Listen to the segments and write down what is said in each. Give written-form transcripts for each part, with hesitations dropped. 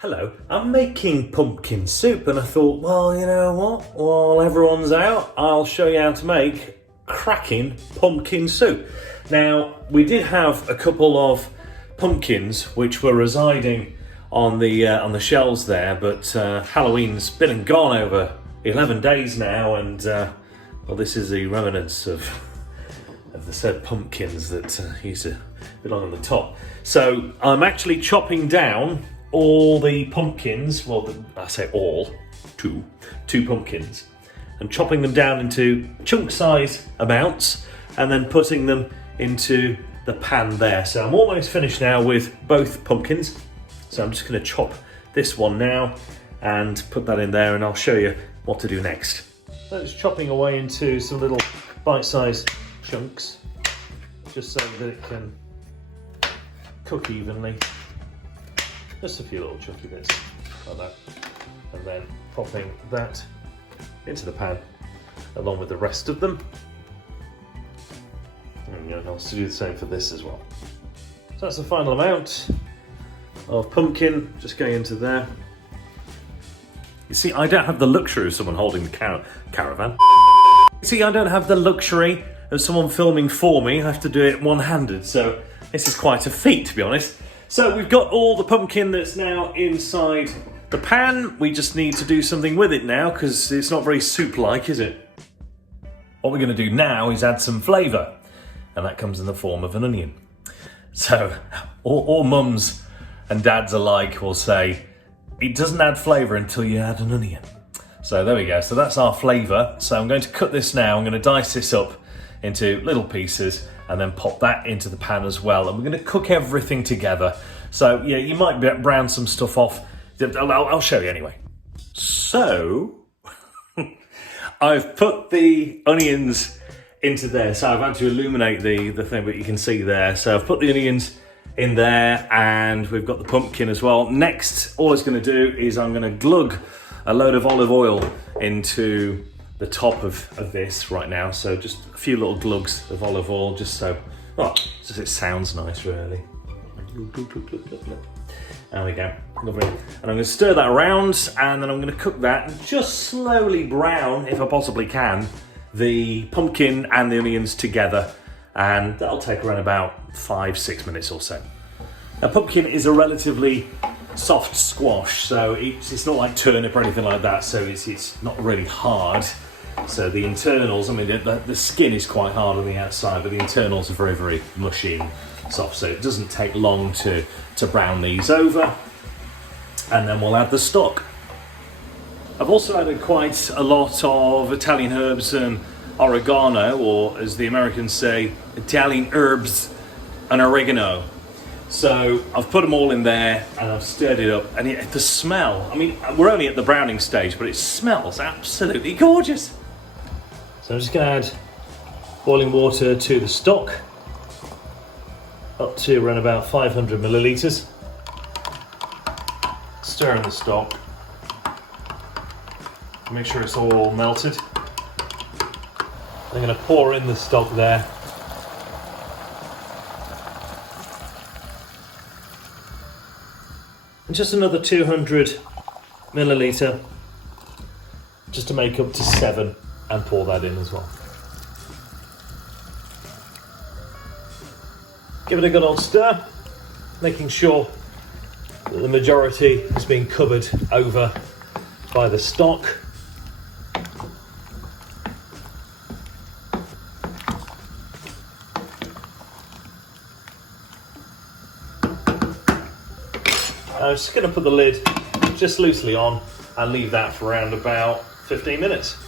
Hello, I'm making pumpkin soup and I thought, well, you know what? While everyone's out, I'll show you how to make cracking pumpkin soup. Now, we did have a couple of pumpkins which were residing on the shelves there, but Halloween's been and gone over 11 days now, and well, this is the remnants of the said pumpkins that used to belong on the top. So I'm actually chopping down all the pumpkins, well, I say all, two pumpkins, and chopping them down into chunk size amounts and then putting them into the pan there. So I'm almost finished now with both pumpkins. So I'm just going to chop this one now and put that in there, and I'll show you what to do next. So it's chopping away into some little bite-sized chunks, just so that it can cook evenly. Just a few little chunky bits like that, and then popping that into the pan along with the rest of them. And I'll do the same for this as well. So that's the final amount of pumpkin just going into there. You see, I don't have the luxury of someone holding the caravan. You see, I don't have the luxury of someone filming for me. I have to do it one-handed, so this is quite a feat, to be honest. So we've got all the pumpkin that's now inside the pan. We just need to do something with it now because it's not very soup-like, is it? What we're going to do now is add some flavour, and that comes in the form of an onion. So all mums and dads alike will say, it doesn't add flavour until you add an onion. So there we go. So that's our flavour. So I'm going to cut this now. I'm going to dice this up into little pieces and then pop that into the pan as well. And we're going to cook everything together. So yeah, you might brown some stuff off. I'll show you anyway. So I've put the onions into there. So I've had to illuminate the thing, but you can see there. So I've put the onions in there, and we've got the pumpkin as well. Next, all it's going to do is I'm going to glug a load of olive oil into the top of this right now. So just a few little glugs of olive oil, just so, well, just it sounds nice, really. There we go, lovely. And I'm going to stir that around, and then I'm going to cook that and just slowly brown, if I possibly can, the pumpkin and the onions together. And that'll take around about 5-6 minutes or so. Now, pumpkin is a relatively soft squash, so it's not like turnip or anything like that, so it's not really hard. So the internals, I mean, the skin is quite hard on the outside, but the internals are very, very mushy and soft, so it doesn't take long to brown these over. And then we'll add the stock. I've also added quite a lot of Italian herbs and oregano, or as the Americans say, Italian herbs and oregano. So I've put them all in there and I've stirred it up, and the smell, I mean, we're only at the browning stage, but it smells absolutely gorgeous. So I'm just going to add boiling water to the stock, up to around about 500 millilitres. Stir in the stock, make sure it's all melted. I'm going to pour in the stock there. And just another 200 millilitre, just to make up to 7, and pour that in as well. Give it a good old stir, making sure that the majority is being covered over by the stock. I'm just going to put the lid just loosely on and leave that for around about 15 minutes.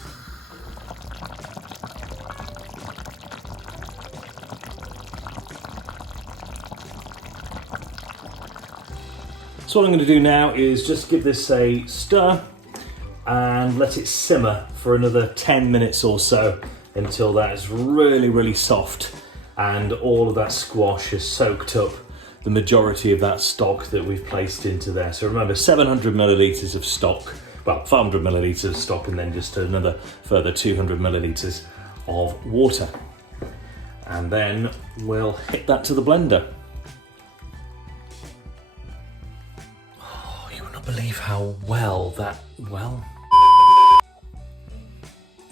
So what I'm going to do now is just give this a stir and let it simmer for another 10 minutes or so until that is really, really soft and all of that squash is soaked up the majority of that stock that we've placed into there. So remember, 700 millilitres of stock, well, 500 millilitres of stock, and then just another further 200 millilitres of water. And then we'll hit that to the blender. cannot believe how well.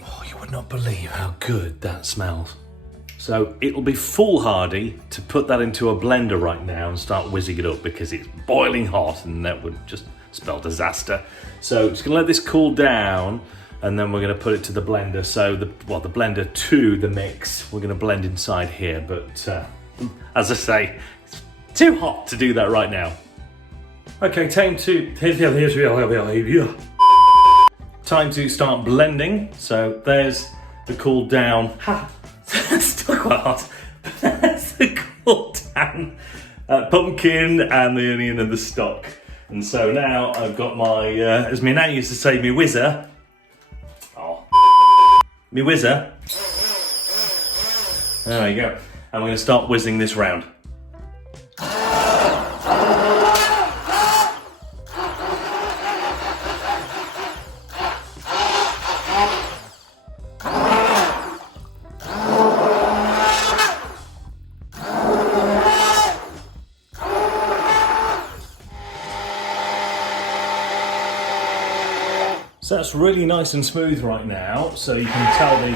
Oh, you would not believe how good that smells. So it'll be foolhardy to put that into a blender right now and start whizzing it up because it's boiling hot and that would just spell disaster. So just gonna let this cool down and then we're gonna put it to the blender. So the blender to the mix, we're gonna blend inside here, but as I say, it's too hot to do that right now. Okay, time to start blending. So there's the cool down. It's still quite hot. That's the cool down pumpkin and the onion and the stock. And so now I've got my, as my nan used to say, me whizzer. Oh, me whizzer. There we go. And we're going to start whizzing this round. So that's really nice and smooth right now. So you can tell the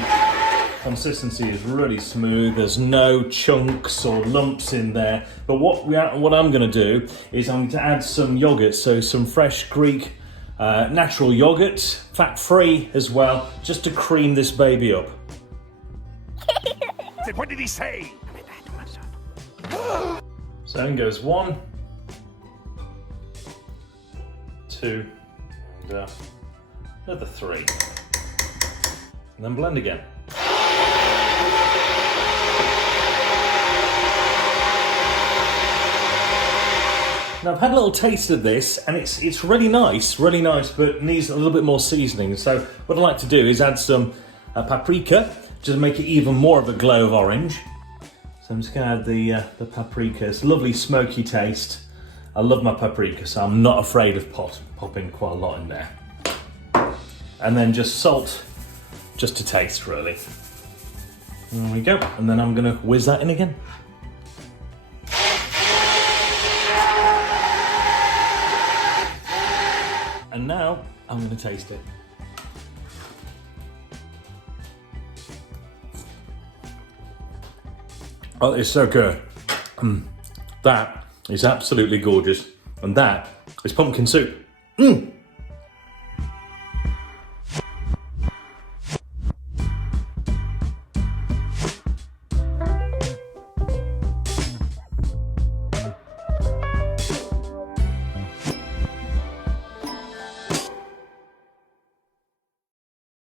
consistency is really smooth. There's no chunks or lumps in there. But what I'm going to do is I'm going to add some yogurt. So some fresh Greek natural yogurt, fat-free as well, just to cream this baby up. What did he say? So in goes 1, 2, and another 3. And then blend again. Now I've had a little taste of this and it's really nice, but needs a little bit more seasoning. So what I like to do is add some paprika, just to make it even more of a glow of orange. So I'm just going to add the paprika. It's a lovely smoky taste. I love my paprika, so I'm not afraid of popping quite a lot in there. And then just salt, just to taste really. There we go. And then I'm going to whiz that in again. And now I'm going to taste it. Oh, it's so good. That is absolutely gorgeous. And that is pumpkin soup.